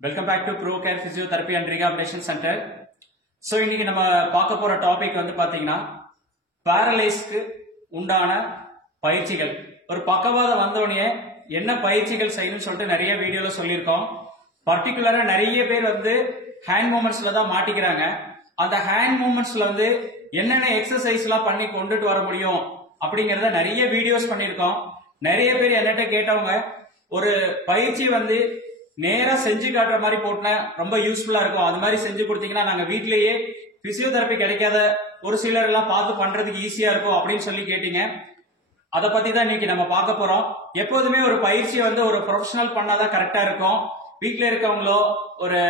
Welcome back to Pro Care physiotherapy and rehabilitation centre. So இன்னைக்கு நம்ம பார்க்க போற டாபிக் வந்து பாத்தீங்கன்னா பேரலைஸ்க்கு உண்டான பயிற்சிகள். ஒரு பக்கவாதம் வந்தோடனே என்ன பயிற்சிகள் செய்யணும்னு சொல்லிட்டு நிறைய வீடியோல சொல்லியிருக்கோம். பர்டிகுலரா நிறைய பேர் வந்து ஹேண்ட் மூமெண்ட்ஸ்ல தான் மாட்டிக்கிறாங்க. அந்த ஹேண்ட் மூமெண்ட்ஸ்ல வந்து என்னென்ன எக்ஸசைஸ் எல்லாம் பண்ணி கொண்டுட்டு வர முடியும் அப்படிங்கறத நிறைய வீடியோஸ் பண்ணியிருக்கோம். நிறைய பேர் என்கிட்ட கேட்டவங்க ஒரு பயிற்சி வந்து நேரா செஞ்சு காட்டுற மாதிரி போட்டுனா ரொம்ப யூஸ்ஃபுல்லா இருக்கும், அது மாதிரி செஞ்சு கொடுத்தீங்கன்னா நாங்க வீட்லயே பிசியோதெரபி கிடைக்காத ஒரு சிலர் எல்லாம் பார்த்து பண்றதுக்கு ஈஸியா இருக்கும் அப்படின்னு சொல்லி கேட்டீங்க. அதை பத்தி தான் இன்னைக்கு நம்ம பார்க்க போறோம். எப்போதுமே ஒரு பயிற்சி வந்து ஒரு ப்ரொஃபஷனல் பண்ணாதான் கரெக்டா இருக்கும். வீட்டுல இருக்கவங்களோ ஒரு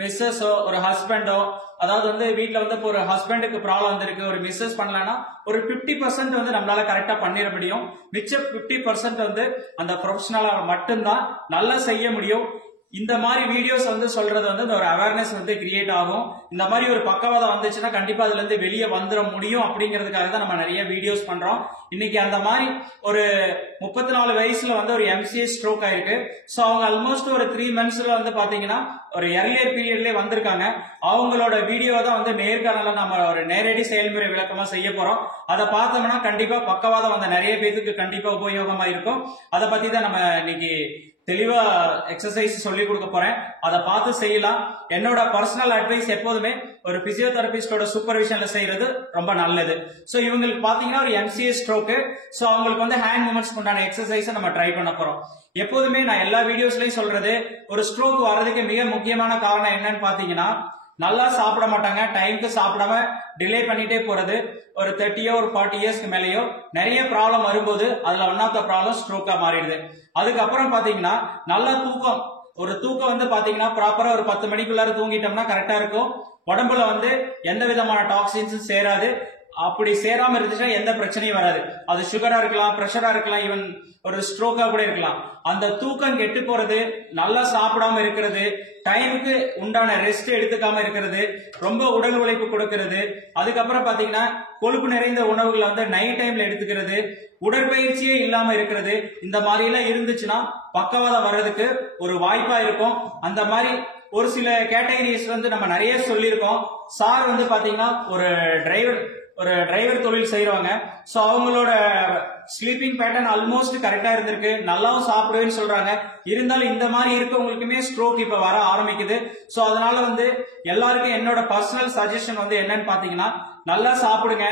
மிஸ்ஸஸோ ஒரு ஹஸ்பண்டோ, அதாவது வந்து வீட்டுல வந்து ஒரு ஹஸ்பண்டுக்கு ப்ராப்ளம் வந்திருக்கு, ஒரு மிஸ்ஸஸ் பண்ணலன்னா ஒரு 50% வந்து நம்மளால கரெக்டா பண்ணிட முடியும். மிச்சம் 50% வந்து அந்த ப்ரொஃபஷனலா மட்டும்தான் நல்லா செய்ய முடியும். இந்த மாதிரி வீடியோஸ் வந்து சொல்றது வந்து ஒரு அவேர்னஸ் வந்து கிரியேட் ஆகும். இந்த மாதிரி ஒரு பக்கவாதம் வந்துச்சுன்னா கண்டிப்பா அதுல இருந்து வெளியே வந்துட முடியும் அப்படிங்கிறதுக்காக தான் நம்ம நிறைய வீடியோஸ் பண்றோம். இன்னைக்கு அந்த மாதிரி ஒரு 34 வயசுல வந்து ஒரு MCA ஸ்ட்ரோக் ஆயிருக்கு. சோ அவங்க ஆல்மோஸ்ட் ஒரு 3 monthsல வந்து பாத்தீங்கன்னா ஒரு எர்லியர் பீரியட்லயே வந்திருக்காங்க. அவங்களோட வீடியோ தான் வந்து நேர்காணல நம்ம ஒரு நேரடி செயல்முறை விளக்கமா செய்ய போறோம். அதை பார்த்தோம்னா கண்டிப்பா பக்கவாதம் வந்த நிறைய பேருக்கு கண்டிப்பா உபயோகமா இருக்கும். அதை பத்தி தான் நம்ம இன்னைக்கு தெளிவா எக்ஸசைஸ் சொல்லி கொடுக்க போறேன். அதை பார்த்து செய்யலாம். என்னோட பர்சனல் அட்வைஸ் எப்போதுமே ஒரு பிசியோதெரபிஸ்டோட சூப்பர்விஷன்ல செய்யறது ரொம்ப நல்லது. சோ இவங்களுக்கு பாத்தீங்கன்னா ஒரு MCA ஸ்ட்ரோக். சோ அவங்களுக்கு வந்து ஹேண்ட் மூமெண்ட்ஸ் உண்டான எக்ஸசைஸ் நம்ம ட்ரை பண்ண போறோம். எப்போதுமே நான் எல்லா வீடியோஸ்லயும் சொல்றது, ஒரு ஸ்ட்ரோக் வர்றதுக்கு மிக முக்கியமான காரணம் என்னன்னு பாத்தீங்கன்னா நல்லா சாப்பிட மாட்டாங்க, டைமுக்கு சாப்பிடாம டிலே பண்ணிட்டே போறது. ஒரு 30 or 40 இயர்ஸ்க்கு மேலேயோ நிறைய ப்ராப்ளம் வரும்போது அதுல ஒன் ஆஃப் த ப்ராப்ளம் ஸ்ட்ரோக்கா மாறிடுது. அதுக்கப்புறம் பாத்தீங்கன்னா நல்ல தூக்கம், ஒரு தூக்கம் வந்து பாத்தீங்கன்னா ப்ராப்பரா ஒரு 10 மணிக்குள்ளார தூங்கிட்டோம்னா கரெக்டா இருக்கும். உடம்புல வந்து எந்த விதமான டாக்ஸின்ஸும் சேராது. அப்படி சேராம இருந்துச்சுன்னா எந்த பிரச்சனையும் வராது. அது சுகரா இருக்கலாம், பிரஷரா இருக்கலாம், ஈவன் ஒரு ஸ்ட்ரோக்கா கூட இருக்கலாம். அந்த தூக்கம் கெட்டு போறது, நல்லா சாப்பிடாம இருக்கிறது, டைமுக்கு உண்டான ரெஸ்ட் எடுத்துக்காம இருக்கிறது, ரொம்ப உடல் உழைப்பு கொடுக்கிறது, அதுக்கப்புறம் பாத்தீங்கன்னா கொழுப்பு நிறைந்த உணவுகளை வந்து நைட் டைம்ல எடுத்துக்கிறது, உடற்பயிற்சியே இல்லாம இருக்கிறது, இந்த மாதிரி எல்லாம் இருந்துச்சுன்னா பக்கவாதம் வர்றதுக்கு ஒரு வாய்ப்பா இருக்கும். அந்த மாதிரி ஒரு சில கேட்டகரிஸ் வந்து நம்ம நிறைய சொல்லியிருக்கோம். சார் வந்து பாத்தீங்கன்னா ஒரு டிரைவர் தொழில் செய்யறவங்க. சோ அவங்களோட ஸ்லீப்பிங் பேட்டர்ன் ஆல்மோஸ்ட் கரெக்டா இருந்திருக்கு, நல்லாவும் சாப்பிடுவேன்னு சொல்றாங்க. இருந்தாலும் இந்த மாதிரி இருக்கவங்களுக்குமே ஸ்ட்ரோக் இப்ப வர ஆரம்பிக்குது. சோ அதனால வந்து எல்லாருக்கும் என்னோட பர்சனல் சஜஷன் வந்து என்னன்னு பாத்தீங்கன்னா, நல்லா சாப்பிடுங்க,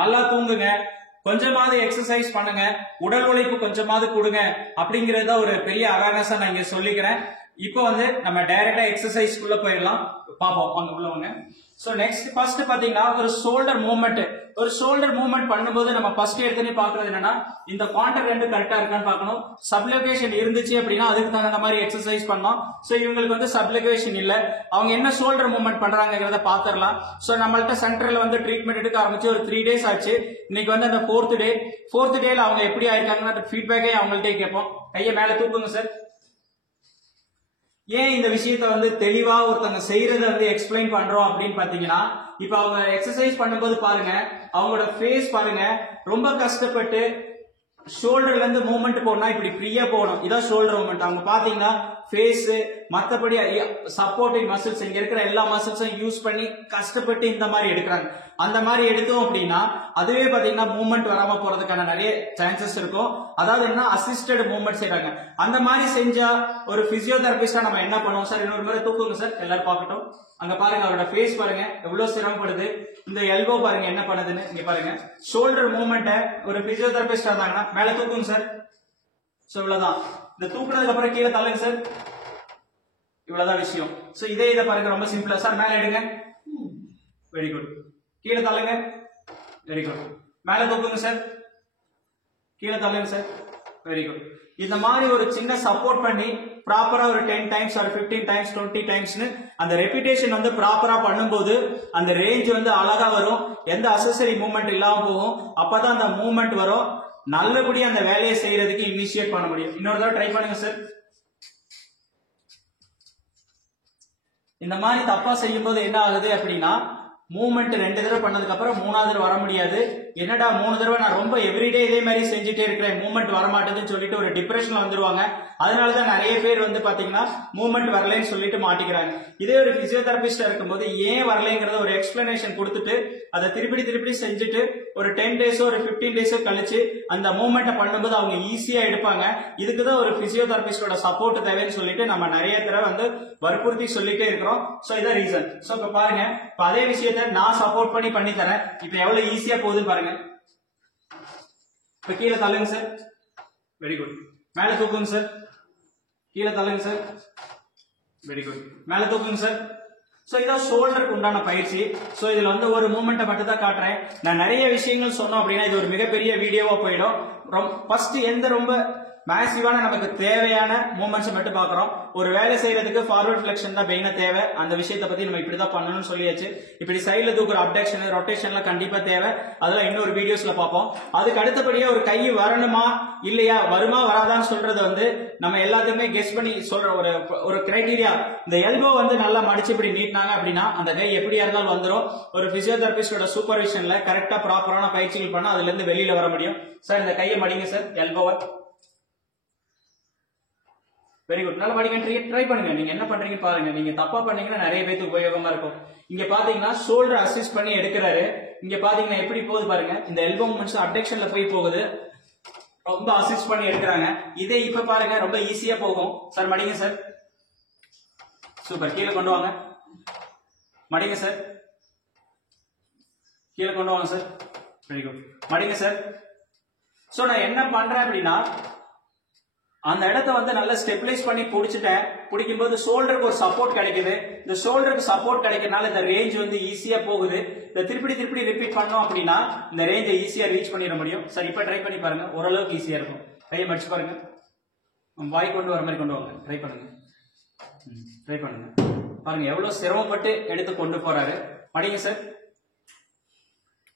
நல்லா தூங்குங்க, கொஞ்சமாவது எக்ஸசைஸ் பண்ணுங்க, உடல் உழைப்பு கொஞ்சமாவது கொடுங்க. அப்படிங்கறத ஒரு பெரிய அவேர்னஸா நான் இங்க சொல்லிக்கிறேன். இப்போ வந்து நம்ம டைரக்டா எக்ஸசைஸ்க்குள்ள போயிடலாம். பாப்போம் வாங்க உள்ள வாங்க. சோ நெக்ஸ்ட் ஃபர்ஸ்ட் பாத்தீங்கன்னா ஒரு ஷோல்டர் மூவ்மெண்ட். ஒரு ஷோல்டர் மூவ்மெண்ட் பண்ணும்போது நம்ம ஃபர்ஸ்ட் எடுத்துனே பாக்குறது என்னன்னா, இந்த குவார்டர் ரெண்டு கரெக்டா இருக்கான்னு பார்க்கணும். சப்லுகேஷன் இருந்துச்சு அப்படின்னா அதுக்கு தகுந்த மாதிரி எக்ஸசைஸ் பண்ணோம். சோ இவங்களுக்கு வந்து சப்லுகேஷன் இல்ல, அவங்க என்ன ஷோல்டர் மூவ்மெண்ட் பண்றாங்கிறத பாத்துரலாம். சோ நம்மள்ட்ட சென்டர்ல வந்து ட்ரீட்மெண்ட் எடுக்க ஆரம்பிச்சு ஒரு 3 days ஆச்சு. இன்னைக்கு வந்து அந்த ஃபோர்த் டேல அவங்க எப்படி ஆயிருக்காங்கன்னா ஃபீட்பேக்கே அவங்கள்ட்ட கேட்போம். கையை மேல தூக்குங்க சார். ஏன் இந்த விஷயத்த வந்து தெளிவா ஒருத்தங்க செய்யறத வந்து எக்ஸ்பிளைன் பண்றோம் அப்படின்னு பாத்தீங்கன்னா, இப்ப அவங்க எக்ஸசைஸ் பண்ணும்போது பாருங்க, அவங்களோட ஃபேஸ் பாருங்க, ரொம்ப கஷ்டப்பட்டு ஷோல்டர்ல இருந்து மூவ்மெண்ட் போனா இப்படி ஃப்ரீயா போகணும். இதான் ஷோல்டர் மூவ்மெண்ட். அவங்க பாத்தீங்கன்னா ஃபேஸ் மத்தபடி சப்போர்ட்டிங் மசில்ஸ், இங்க இருக்கிற எல்லா மசில்ஸும் யூஸ் பண்ணி கஷ்டப்பட்டு இந்த மாதிரி எடுக்கிறாங்க. அந்த மாதிரி எடுத்தோம் அப்படின்னா அதுவே பாத்தீங்கன்னா மூவ்மெண்ட் வராம போறதுக்கான நிறைய சான்சஸ் இருக்கும். அதாவது என்ன, அசிஸ்டட் மூவ்மெண்ட் செய்யறாங்க. அந்த மாதிரி செஞ்சா ஒரு பிசியோதெரபிஸ்டா நம்ம என்ன பண்ணுவோம் சார், இன்னொரு முறை தூக்குங்க சார், எல்லாரும் பார்க்கட்டும். அங்க பாருங்க அவரோட ஃபேஸ் பாருங்க எவ்வளவு சிரமப்படுது. இந்த எல்போ பாருங்க என்ன பண்ணுதுன்னு. இங்க பாருங்க ஷோல்டர் மூவ்மெண்ட ஒரு பிசியோதெரபிஸ்டா இருந்தாங்கன்னா மேல தூக்குங்க சார். சோ இவ்வளவுதான். இந்த தூக்குனதுக்கு அப்புறம் கீழே தள்ளுங்க சார். இவ்வளவுதான் விஷயம். சோ இதை பாருங்க ரொம்ப சிம்பிளா. சார் மேல எடுங்க. Very good. கீழே தள்ளுங்க. Very good. மேல தூக்குங்க சார். கீழே தள்ளுங்க சார். Very good. இந்த மாதிரி ஒரு சின்ன சப்போர்ட் பண்ணி ப்ராப்பரா ஒரு 10 times or 15 times 20 timesனு அந்த ரெபிடேஷன் வந்து ப்ராப்பரா பண்ணும்போது அந்த ரேஞ்ச் வந்து அழகா வரும். எந்த அசசரி மூவ்மெண்ட் இல்லாம போகும். அப்பதான் அந்த மூவ்மெண்ட் வரும். நல்லபடியா அந்த வேலையை செய்யறதுக்கு இனிஷியேட் பண்ண முடியும். இன்னொரு தடவை ட்ரை பண்ணுங்க சார். இந்த மாதிரி தப்பா செய்யும் போது என்ன ஆகுது அப்படின்னா, மூவ்மெண்ட் 2 தடவை பண்ணதுக்கு அப்புறம் 3வது தடவை வர முடியாது. என்னடா 3 தடவை நான் ரொம்ப எவ்ரிடே இதே மாதிரி செஞ்சுட்டே இருக்கிறேன், மூவ்மெண்ட் வர மாட்டேதுன்னு சொல்லிட்டு ஒரு டிப்ரெஷன்ல வந்துருவாங்க. அதனாலதான் நிறைய பேர் வந்து பாத்தீங்கன்னா மூவ்மெண்ட் வரலைன்னு சொல்லிட்டு மாட்டிக்கிறாங்க. இதே ஒரு பிசியோதெரபிஸ்டா இருக்கும்போது ஏன் வரலைங்கிறத ஒரு எக்ஸ்பிளனேஷன் கொடுத்துட்டு அதை திருப்பி செஞ்சுட்டு ஒரு 10 டேஸோ ஒரு 15 டேஸோ கழிச்சு அந்த மூவ்மெண்ட்டை பண்ணும்போது அவங்க ஈஸியா எடுப்பாங்க. இதுக்குதான் ஒரு பிசியோதெரபிஸ்டோட சப்போர்ட் தேவைன்னு சொல்லிட்டு நம்ம நிறைய தடவை வந்து வற்புறுத்தி சொல்லிட்டே இருக்கிறோம். சோ இதான் ரீசன். சோ இப்ப பாருங்க, இப்ப அதே விஷயத்த நான் சப்போர்ட் பண்ணி தரேன். இப்ப எவ்வளவு ஈஸியா போகுதுன்னு பாருங்க. இப்ப கீழே தள்ளுங்க சார். Very good. மேல தூக்குங்க சார். கீழே தள்ளுங்க சார். Very good. மேல தூக்குங்க சார். சோ இதான் ஷோல்டருக்கு உண்டான பயிற்சி. சோ இதுல வந்து ஒரு மூவ்மெண்ட்டை மட்டும் தான் காட்டுறேன். நான் நிறைய விஷயங்கள் சொன்னோம் அப்படின்னா இது ஒரு மிகப்பெரிய வீடியோவா போயிடும். ஃபர்ஸ்ட் எந்த ரொம்ப மேசிவான நமக்கு தேவையான மூவ்மெண்ட்ஸ் மட்டும் பாக்குறோம். ஒரு வேலை செய்யறதுக்கு ஃபார்வர்ட் ஃபிளெக்ஷன் தான் மெயினா தேவை. அந்த விஷயத்தை பத்தி நம்ம இப்படிதான் பண்ணணும்னு சொல்லியாச்சு. இப்படி சைட்ல தூக்குற அப்டக்ஷன் ரொட்டேஷன்ல கண்டிப்பா தேவை. அதெல்லாம் இன்னொரு வீடியோஸ்ல பார்ப்போம். அதுக்கு அடுத்தபடியா ஒரு கை வரணுமா இல்லையா, வருமா வராதான்னு சொல்றது வந்து நம்ம எல்லாத்துக்குமே கெஸ் பண்ணி சொல்ற ஒரு கிரைடீரியா. இந்த எல்போ வந்து நல்லா மடிச்சு இப்படி நீட்டினாங்க அப்படின்னா அந்த கை எப்படியா இருந்தாலும் வந்துடும். ஒரு பிசியோதெரபிஸ்டோட சூப்பர்விஷன்ல கரெக்டா ப்ராப்பரான பயிற்சிகள் பண்ணா அதுல இருந்து வெளியில வர முடியும். சார் இந்த கையை மடிங்க சார், எல்போவை. Very good. நல்லா மடிங்க. ட்ரை பண்ணுங்க. நீங்க என்ன பண்றீங்க பாருங்க. நீங்க தப்பா பண்ணீங்கன்னா நிறைய பேருக்கு உபயோகமா இருக்கும். இங்க பாத்தீங்கன்னா ஷோல்டர் அசிஸ்ட் பண்ணி எடுக்கிறாரு. இங்க பாத்தீங்கன்னா எப்படி போகுது பாருங்க. இந்த எல்போ மூவ்மெண்ட்ஸ் அப்டக்ஷன்ல போய் போகுது. ரொம்ப அசிஸ்ட் பண்ணி எடுக்கிறாங்க. இதே இப்ப பாருங்க ரொம்ப ஈஸியா போகும். சார் மடிங்க சார். சூப்பர். கீழே கொண்டு வாங்க. மடிங்க சார். கீழே கொண்டு வாங்க சார். Very good. மடிங்க சார். சோ நான் என்ன பண்றேன் அப்படின்னா அந்த இடத்த வந்து நல்லா ஸ்டெபிலைஸ் பண்ணி பிடிச்சிட்டேன். பிடிக்கும் போது ஷோல்டருக்கு ஒரு சப்போர்ட் கிடைக்குது. இந்த ஷோல்டருக்கு சப்போர்ட் கிடைக்கிறதுனால இந்த ரேஞ்ச் வந்து ஈஸியா போகுது. இந்த திருப்பி ரிப்பீட் பண்ணோம் அப்படின்னா இந்த ரேஞ்சை ஈஸியா ரீச் பண்ணிட முடியும். சார் இப்ப ட்ரை பண்ணி பாருங்க. ஓரளவுக்கு ஈஸியா இருக்கும். கையை மடிச்சு பாருங்க. வாய் கொண்டு வர மாதிரி கொண்டு வாங்க. ட்ரை பண்ணுங்க. பாருங்க எவ்வளவு சிரமப்பட்டு எடுத்து கொண்டு போறாரு. மடிங்க சார்.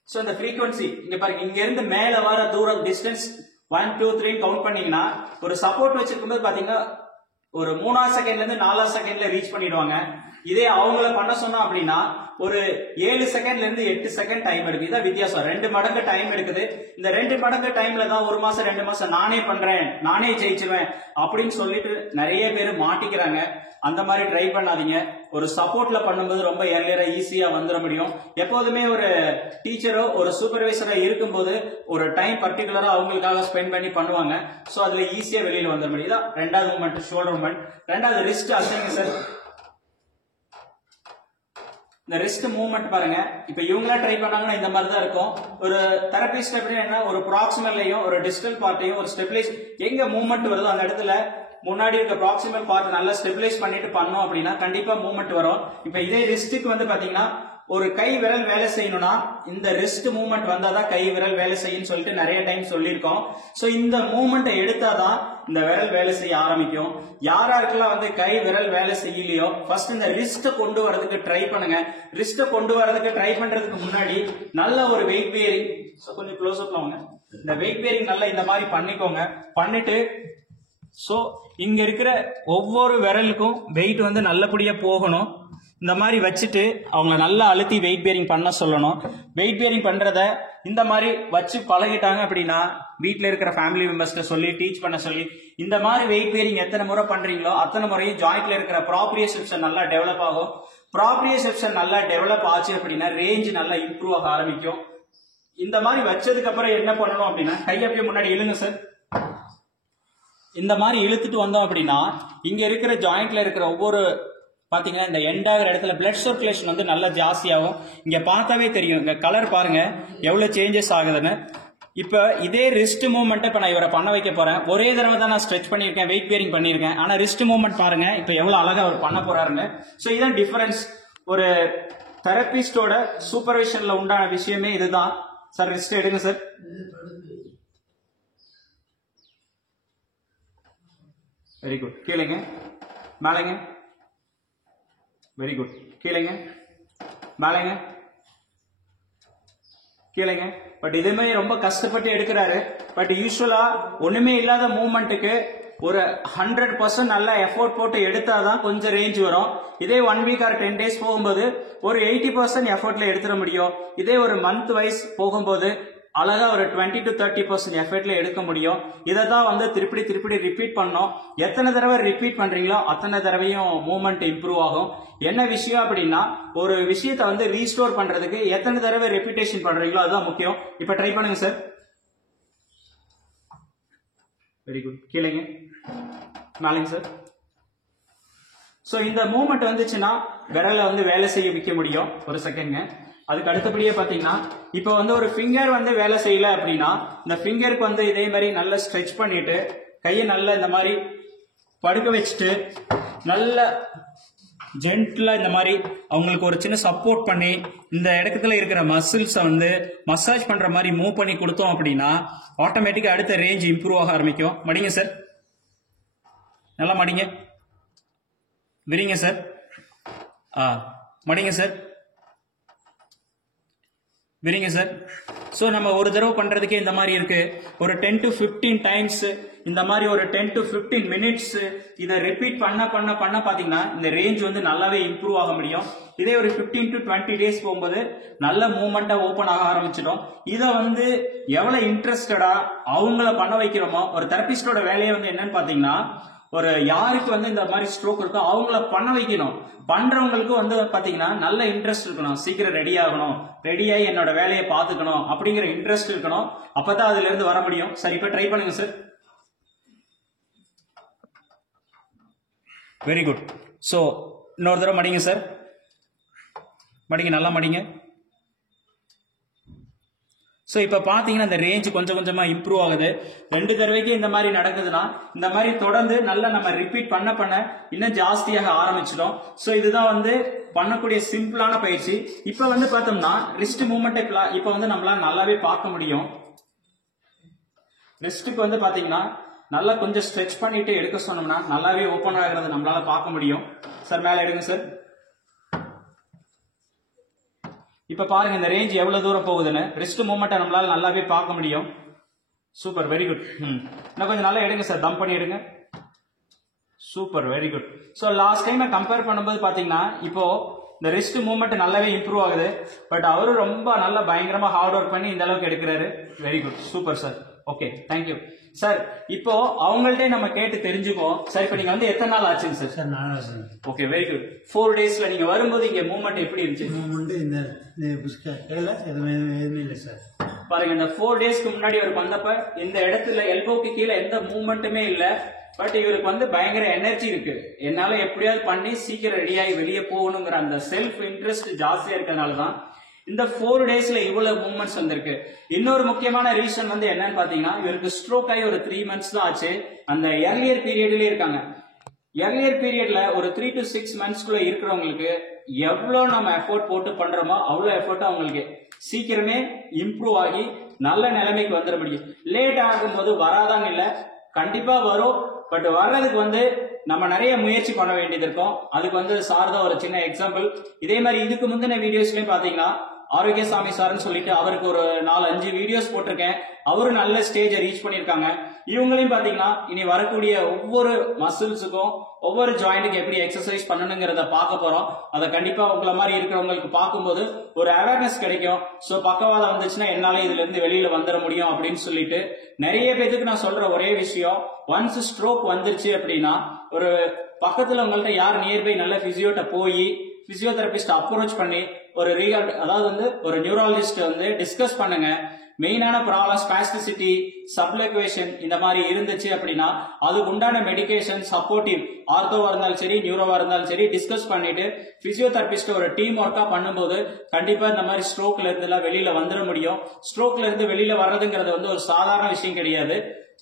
சோ இந்த ஃப்ரீக்வன்சி இங்க பாருங்க. இங்க இருந்து மேல வர தூரம் டிஸ்டன்ஸ் 1 2 3 கவுண்ட் பண்ணீங்கன்னா ஒரு சப்போர்ட் வச்சிருக்கும் போது பாத்தீங்கன்னா ஒரு 3 செகண்ட்ல இருந்து 4 செகண்ட்ல ரீச் பண்ணிடுவாங்க. இதே அவங்கள பண்ண சொன்னோம் அப்படின்னா ஒரு 7 செகண்ட்ல இருந்து 8 செகண்ட் டைம் எடுக்குது. இதான் வித்தியாசம். 2 மடங்கு டைம் எடுக்குது. இந்த 2 மடங்கு டைம்ல தான் 1 மாசம் 2 மாசம் நானே பண்றேன், நானே ஜெயிச்சுவேன் அப்படின்னு சொல்லிட்டு நிறைய பேர் மாட்டிக்கிறாங்க. அந்த மாதிரி ட்ரை பண்ணாதீங்க. ஒரு சப்போர்ட்ல பண்ணும்போது ரொம்ப ஏர்லியரா ஈஸியா வந்துட முடியும். எப்போதுமே ஒரு டீச்சரோ ஒரு சூப்பர்வைசரோ இருக்கும்போது ஒரு டைம் பர்டிகுலரா அவங்களுக்காக ஸ்பெண்ட் பண்ணி பண்ணுவாங்க. சோ அதுல ஈஸியா வெளியில வந்துட முடியும். இதான் ரெண்டாவது மூவ்மெண்ட், ஷோல்டர் மூவ்மெண்ட். ரெண்டாவது ரிஸ்ட் அசைங்க சார். இந்த ரிஸ்ட் மூவ்மெண்ட் பாருங்க. இப்ப இவங்களா ட்ரை பண்ணாங்கன்னா இந்த மாதிரி தான் இருக்கும். ஒரு தெரபிஸ்ட் எப்படின்னா ஒரு ப்ராக்சிமல்லையும் ஒரு டிஸ்டல் பார்ட்டையும் ஒரு ஸ்டெபிலைஸ் எங்க மூவ்மெண்ட் வருதோ அந்த இடத்துல முன்னாடி இருக்க ப்ராக்சிமல் பார்ட் நல்லா ஸ்டெபிலைஸ் பண்ணிட்டு பண்ணோம் அப்படின்னா கண்டிப்பா மூவ்மெண்ட் வரும். இப்ப இதே ரிஸ்டுக்கு வந்து பாத்தீங்கன்னா ஒரு கை விரல் வேலை செய்யணும்னா இந்த ரிஸ்ட் மூவ்மெண்ட் வந்தாதான் கை விரல் வேலை செய்யும் சொல்லிட்டு நிறைய டைம் சொல்லியிருக்கோம். சோ இந்த மூவ்மெண்ட்டை எடுத்தாதான் இந்த விரல் வேலை செய்ய ஆரம்பிக்கும். யாராருக்கெல்லாம் வந்து கை விரல் வேலை செய்யலையோ ஃபர்ஸ்ட் இந்த ரிஸ்ட கொண்டு வரதுக்கு ட்ரை பண்ணுங்க. ரிஸ்ட கொண்டு வரதுக்கு ட்ரை பண்றதுக்கு முன்னாடி நல்ல ஒரு வெயிட் பேரிங், கொஞ்சம் க்ளோஸ் அப்ல வாங்க. இந்த வெயிட் பேரிங் நல்லா இந்த மாதிரி பண்ணிக்கோங்க. பண்ணிட்டு சோ இங்க இருக்கிற ஒவ்வொரு விரலுக்கும் வெயிட் வந்து நல்லபடியா போகணும். இந்த மாதிரி வச்சுட்டு அவங்க நல்லா அழுத்தி வெயிட் பேரிங் பண்ண சொல்லணும். வெயிட் பேரிங் பண்றத இந்த மாதிரி வச்சு பழகிட்டாங்க அப்படின்னா வீட்டில் இருக்கிற ஃபேமிலி மெம்பர்ஸ்க்கு சொல்லி டீச் பண்ண சொல்லி இந்த மாதிரி வெயிட் பேரிங் எத்தனை முறை பண்றீங்களோ அத்தனை முறையும் ஜாயிண்ட்ல இருக்கிற ப்ராப்ரியோசெப்ஷன் நல்லா டெவலப் ஆகும். ப்ராப்ரியோசெப்ஷன் நல்லா டெவலப் ஆச்சு அப்படின்னா ரேஞ்ச் நல்லா இம்ப்ரூவ் ஆக ஆரம்பிக்கும். இந்த மாதிரி வச்சதுக்கு அப்புறம் என்ன பண்ணணும் அப்படின்னா கை அப்படியே முன்னாடி இழுங்க சார். இந்த மாதிரி இழுத்துட்டு வந்தோம் அப்படின்னா இங்க இருக்கிற ஜாயிண்ட்ல இருக்கிற ஒவ்வொரு பாத்தீங்கன்னா இந்த எண்ட் ஆகிற இடத்துல பிளட் சர்க்குலேஷன் வந்து நல்லா ஜாஸ்தியாகும். இங்க பார்த்தாவே தெரியும். இங்க கலர் பாருங்க எவ்வளவு சேஞ்சஸ் ஆகுதுன்னு. இப்ப இதே ரிஸ்ட் மூவ்மெண்ட் இப்ப நான் இவரை பண்ண வைக்க போறேன். ஒரே தடவை தான் நான் ஸ்ட்ரெச் பண்ணிருக்கேன், வெயிட் பேரிங் பண்ணிருக்கேன். ஆனா ரிஸ்ட் மூவ்மெண்ட் பாருங்க இப்ப எவ்வளவு அழகா அவர் பண்ண போறாருன்னு. சோ இதான் டிஃபரன்ஸ். ஒரு தெரபிஸ்டோட சூப்பர்விஷன்ல உண்டான விஷயமே இதுதான். சார் ரிஸ்ட் எடுங்க சார். Very good. கீழேங்க, மேலேங்க. Very good. கீழேங்க, மேலேங்க, கீழேங்க. பட் இதுமே ரொம்ப கஷ்டப்பட்டு எடுக்கிறாரு. பட் யூஸ்வலா ஒண்ணுமே இல்லாத மூவ்மெண்ட்டுக்கு ஒரு 100% நல்ல எஃபோர்ட் போட்டு எடுத்தாதான் கொஞ்சம் ரேஞ்ச் வரும். இதே 1 வீக் ஆர் 10 டேஸ் போகும்போது ஒரு 80% எஃபோர்ட்ல எடுத்துட முடியும். இதே ஒரு மந்த் வைஸ் போகும்போது அழகா ஒரு 20 to 30% எஃபர்ட்ல எடுக்க முடியும். இதை தான் வந்து திருப்பி ரிப்பீட் பண்ணோம். எத்தனை தடவை ரிப்பீட் பண்றீங்களோ அத்தனை தடவையும் மூவ்மெண்ட் இம்ப்ரூவ் ஆகும். என்ன விஷயம் அப்படின்னா, ஒரு விஷயத்தை வந்து ரீஸ்டோர் பண்றதுக்கு எத்தனை தடவை ரெப்பிட்டேஷன் பண்றீங்களோ அதுதான் முக்கியம். இப்ப ட்ரை பண்ணுங்க சார். Very good. கீழேங்க, நாளைங்க சார். சோ இந்த மூவ்மெண்ட் வந்துச்சுன்னா விரல வந்து வேலை செய்ய வைக்க முடியும். ஒரு செகண்ட்ங்க. அதுக்கு அடுத்தபடியே பாத்தீங்கன்னா, இப்ப வந்து ஒரு ஃபிங்கர் வந்து வேலை செய்யல அப்படின்னா இந்த ஃபிங்கருக்கு வந்து இதே மாதிரி நல்லா ஸ்ட்ரெச் பண்ணிட்டு கையை நல்லா இந்த மாதிரி படுக்க வச்சுட்டு நல்ல ஜென்டிலா இந்த மாதிரி அவங்களுக்கு ஒரு சின்ன சப்போர்ட் பண்ணி இந்த இடத்துல இருக்கிற மசில்ஸை வந்து மசாஜ் பண்ற மாதிரி மூவ் பண்ணி கொடுத்தோம் அப்படின்னா ஆட்டோமேட்டிக்கா அடுத்த ரேஞ்ச் இம்ப்ரூவ் ஆக ஆரம்பிக்கும். மடிங்க சார், நல்லா மடிங்க. விரிங்க சார். மடிங்க சார், விரிங்க சார். சோ நம்ம ஒரு தடவை பண்றதுக்கே இந்த மாதிரி இருக்கு. ஒரு 10 to 15 டைம்ஸ் இந்த மாதிரி ஒரு 10 to 15 மினிட்ஸ் இதை ரிப்பீட் பண்ண பாத்தீங்கன்னா இந்த ரேஞ்ச் வந்து நல்லாவே இம்ப்ரூவ் ஆக முடியும். இதே ஒரு 15 to 20 டேஸ் போகும்போது நல்ல மூவ்மெண்டா ஓபன் ஆக ஆரம்பிச்சிடும். இதை வந்து எவ்வளவு இன்ட்ரெஸ்டடா அவங்கள பண்ண வைக்கிறோமோ, ஒரு தெரபிஸ்டோட வேலையை வந்து என்னன்னு பாத்தீங்கன்னா, ஒரு யாருக்கு வந்து இந்த மாதிரி ஸ்ட்ரோக் இருக்கோ அவங்கள பண்ண வைக்கணும். பண்றவங்களுக்கு வந்து பாத்தீங்கன்னா நல்ல இன்ட்ரெஸ்ட் இருக்கணும். சீக்கிரம் ரெடி ஆகணும், ரெடியாகி என்னோட வேலையை பாத்துக்கணும் அப்படிங்கிற இன்ட்ரெஸ்ட் இருக்கணும். அப்பதான் அதுல இருந்து வர முடியும். சார் இப்ப ட்ரை பண்ணுங்க சார். Very good. சோ இன்னொரு தடவை மடிங்க சார். மடிங்க, நல்லா மடிங்க. சோ இப்ப பாத்தீங்கன்னா இந்த ரேஞ்ச் கொஞ்சம் கொஞ்சமா இம்ப்ரூவ் ஆகுது. 2 தடவைக்கு இந்த மாதிரி நடக்குதுன்னா இந்த மாதிரி தொடர்ந்து நல்லா நம்ம ரிப்பீட் பண்ண இன்னும் ஜாஸ்தியாக ஆரம்பிச்சிடும். சோ இதுதான் வந்து பண்ணக்கூடிய சிம்பிளான பயிற்சி. இப்ப வந்து பார்த்தோம்னா ரிஸ்ட் மூவ்மெண்ட் இப்ப வந்து நம்மளால நல்லாவே பார்க்க முடியும். ரிஸ்டுக்கு வந்து பாத்தீங்கன்னா நல்லா கொஞ்சம் ஸ்ட்ரெச் பண்ணிட்டு எடுக்க சொன்னோம்னா நல்லாவே ஓபன் ஆகிறது நம்மளால பார்க்க முடியும். சார் மேல எடுங்க சார். இப்ப பாருங்க இந்த ரேஞ்ச் எவ்வளவு தூரம் போகுதுன்னு. ரிஸ்ட் மூவ்மெண்ட் நம்மளால நல்லாவே பார்க்க முடியும். Super, very good. இன்னும் கொஞ்சம் நல்லா எடுங்க சார், தம் பண்ணி எடுங்க. Super, very good. So last time compare பண்ணும்போது பாத்தீங்கன்னா இப்போ இந்த ரிஸ்ட் மூவ்மெண்ட் நல்லாவே இம்ப்ரூவ் ஆகுது. பட் அவரு ரொம்ப நல்லா பயங்கரமா ஹார்ட் ஒர்க் பண்ணி இந்த அளவுக்கு எடுக்கிறாரு. Very good, super sir. Okay, thank you sir. இப்போ அவங்கள்ட்ட நம்ம கேட்டு தெரிஞ்சுக்கோம். சார் இப்ப நீங்க வந்து எத்தனை நாள் ஆச்சுங்க சார்? சார் 4 நாள். Okay, very good. 4 டேஸ்ல நீங்க வரும்போது இங்க மூவ்மெண்ட் எப்படி இருந்துச்சு? மூவ்மெண்ட் இந்த எதுவுமே இல்லை சார். பாருங்க, இந்த 4 டேஸ்க்கு முன்னாடி அவருக்கு வந்தப்ப இந்த இடத்துல எல்போக்கு கீழே எந்த மூவ்மெண்ட்டுமே இல்ல. பட் இவருக்கு வந்து பயங்கர எனர்ஜி இருக்கு. என்னால எப்படியாவது பண்ணி சீக்கிரம் ரெடியாகி வெளியே போகணுங்கிற அந்த செல்ஃப் இன்ட்ரெஸ்ட் ஜாஸ்தியா இருக்கிறதுனாலதான் இந்த 4 டேஸ்ல இவ்வளவு மூவ்மெண்ட்ஸ் வந்திருக்கு. இன்னொரு முக்கியமான ரீசன் வந்து என்னன்னு பாத்தீங்கன்னா, இவருக்கு ஸ்ட்ரோக் ஆகி ஒரு 3 months தான் ஆச்சு. அந்த எர்லியர் பீரியட்லயே இருக்காங்க. எர்லியர் பீரியட்ல ஒரு 3 to 6 monthsக்குள்ள இருக்கிறவங்களுக்கு எவ்வளவு நம்ம எஃபோர்ட் போட்டு பண்றோமோ அவ்வளவு எஃபோர்ட் அவங்களுக்கு சீக்கிரமே இம்ப்ரூவ் ஆகி நல்ல நிலைமைக்கு வந்துட முடியும். லேட் ஆகும்போது வராதான்னு இல்ல, கண்டிப்பா வரும். பட் வர்றதுக்கு வந்து நம்ம நிறைய முயற்சி பண்ண வேண்டியது இருக்கும். அதுக்கு வந்து சார் தான் ஒரு சின்ன எக்ஸாம்பிள். இதே மாதிரி இதுக்கு முந்தின வீடியோஸ்லயும் பாத்தீங்கன்னா ஆரோக்கியசாமி சார்னு சொல்லிட்டு அவருக்கு ஒரு 4-5 வீடியோஸ் போட்டிருக்கேன். அவரு நல்ல ஸ்டேஜை ரீச் பண்ணிருக்காங்க. இவங்களையும் பாத்தீங்கன்னா இனி வரக்கூடிய ஒவ்வொரு மசில்ஸுக்கும் ஒவ்வொரு ஜாயிண்ட்டுக்கு எப்படி எக்ஸசைஸ் பண்ணணுங்கிறத பார்க்க போறோம். அதை கண்டிப்பா உங்களை மாதிரி இருக்கிறவங்களுக்கு பார்க்கும்போது ஒரு அவேர்னஸ் கிடைக்கும். சோ பக்கவாதம் வந்துச்சுன்னா என்னால இதுல இருந்து வெளியில வந்துட முடியும் அப்படின்னு சொல்லிட்டு நிறைய பேருக்கு நான் சொல்ற ஒரே விஷயம், ஒன்ஸ் ஸ்ட்ரோக் வந்துருச்சு அப்படின்னா ஒரு பக்கத்துல உங்கள்ட்ட யார் நியர்பை நல்ல பிசியோட்ட போய் பிசியோதெரபிஸ்ட் அப்ரோச் பண்ணி ஒரு அதாவது வந்து ஒரு நியூராலஜிஸ்ட் வந்து டிஸ்கஸ் பண்ணுங்க. மெயினான ப்ராப்ளம் ஸ்பாஸ்டிசிட்டி, சப்லெக்வேஷன் இந்த மாதிரி இருந்துச்சு அப்படின்னா அதுக்கு உண்டான மெடிகேஷன், சப்போர்ட்டிவ் ஆர்த்தோவா இருந்தாலும் சரி, நியூரோவா இருந்தாலும் சரி டிஸ்கஸ் பண்ணிட்டு பிசியோதெரபிஸ்ட் ஒரு டீம் ஒர்க்கா பண்ணும்போது கண்டிப்பா இந்த மாதிரி ஸ்ட்ரோக்ல இருந்து எல்லாம் வெளியில வந்துட முடியும். ஸ்ட்ரோக்ல இருந்து வெளியில வர்றதுங்கிறது வந்து ஒரு சாதாரண விஷயம் கிடையாது.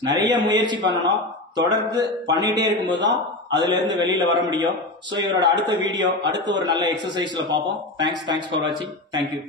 நிறைய முயற்சி பண்ணணும். தொடர்ந்து பண்ணிட்டே இருக்கும்போது தான் அதுல இருந்து வெளியில வர முடியும். சோ இவரோட அடுத்த வீடியோ அடுத்த ஒரு நல்ல எக்ஸசைஸ்ல பார்ப்போம். தேங்க்ஸ் ஃபார் வாட்சிங். தேங்க்யூ.